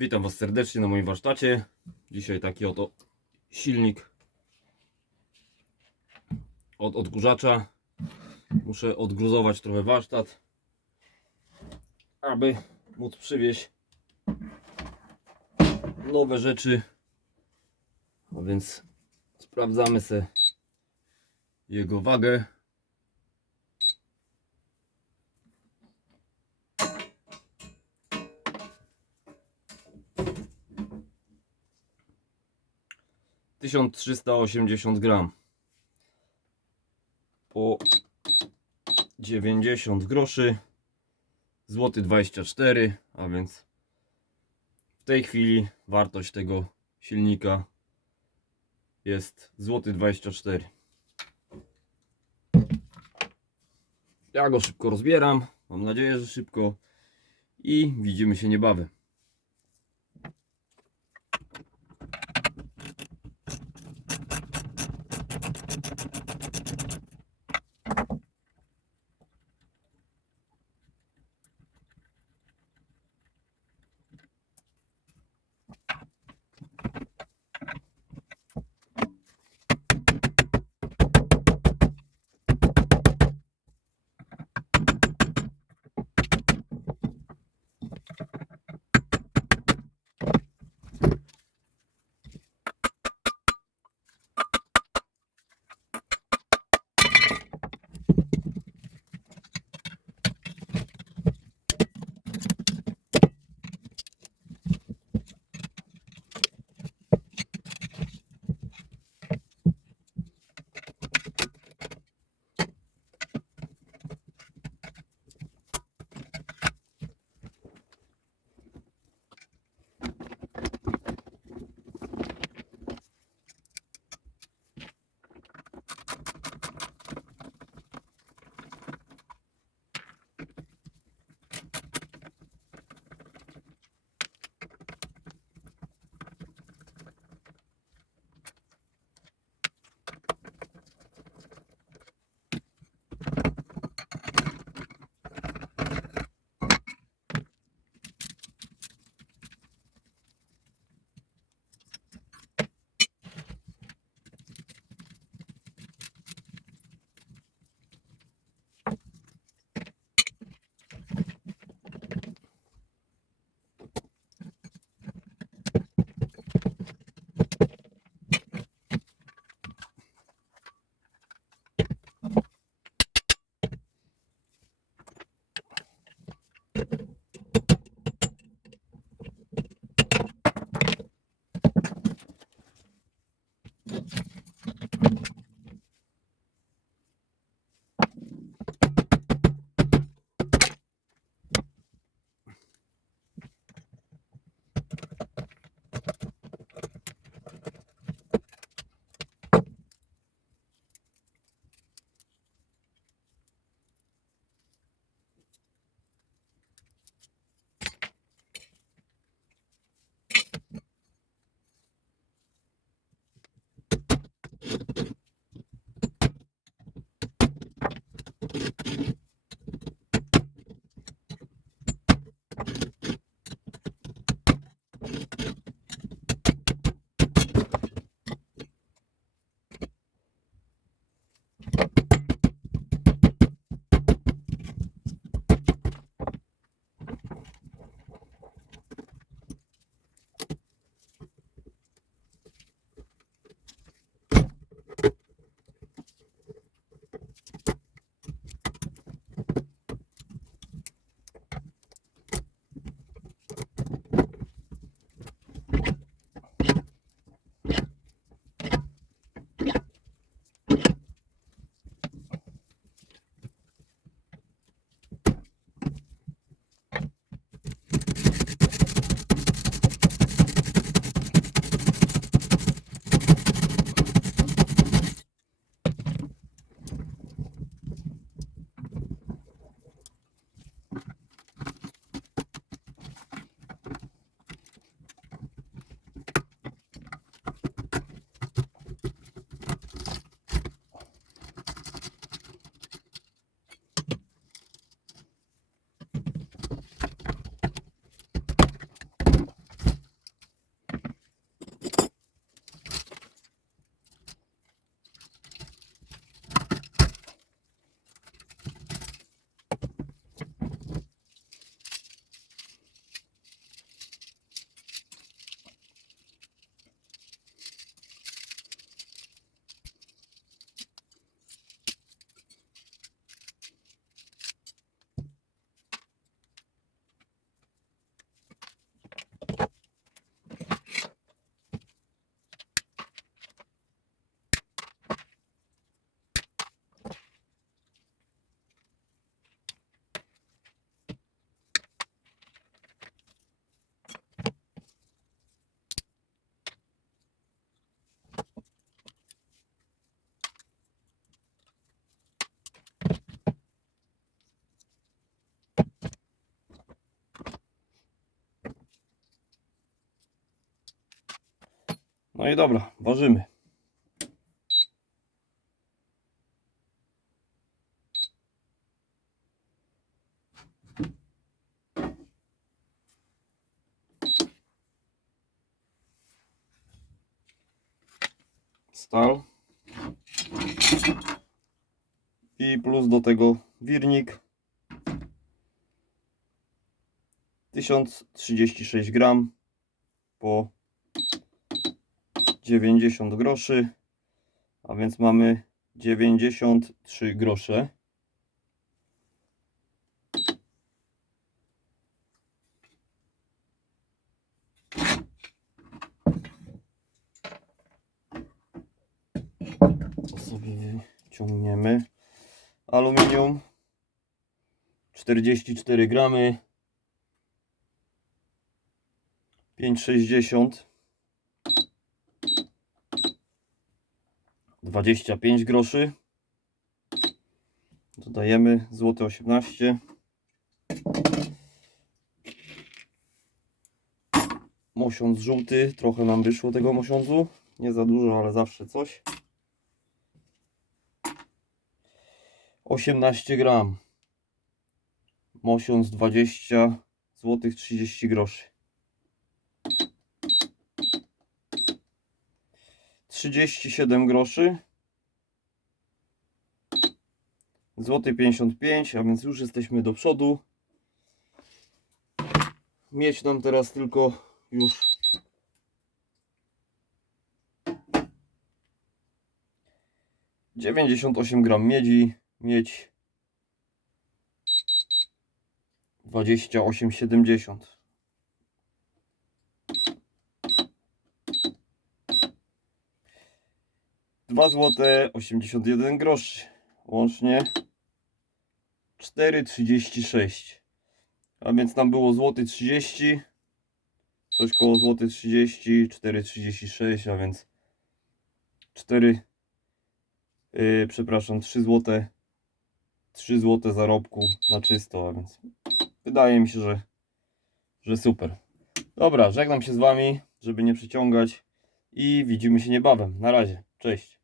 Witam Was serdecznie na moim warsztacie. Dzisiaj taki oto silnik od odkurzacza. Muszę odgruzować trochę warsztat, aby móc przywieźć nowe rzeczy. A więc sprawdzamy se jego wagę. Tysiąc trzysta osiemdziesiąt gram. Po 90 groszy. Złoty 24 a więc w tej chwili wartość tego silnika jest złoty 24 ja go szybko rozbieram. Mam nadzieję, że szybko. I widzimy się niebawem No i dobra, ważymy. Stal. I plus do tego wirnik. 1036 gram po 90 groszy, a więc mamy 93 grosze. To sobie ciągniemy. Aluminium 44 gramy 5,60 25 groszy. Dodajemy złote 18 mosiądz żółty trochę nam wyszło tego mosiądzu. Nie za dużo, ale zawsze coś. 18 gram. Mosiądz 20 złotych 30 groszy 37 groszy. Złoty 55, a więc już jesteśmy do przodu. Mieć nam teraz tylko już dziewięćdziesiąt osiem gram miedzi, miedź dwadzieścia osiem siedemdziesiąt. Dwa złote 81 groszy. Łącznie 4,36. A więc tam było złoty 30. Coś koło złoty 30, 4,36, a więc 4 yy, przepraszam, 3 złote 3 złote zarobku na czysto, a więc wydaje mi się, że że super. Dobra, żegnam się z wami, żeby nie przeciągać i widzimy się niebawem. Na razie. Cześć.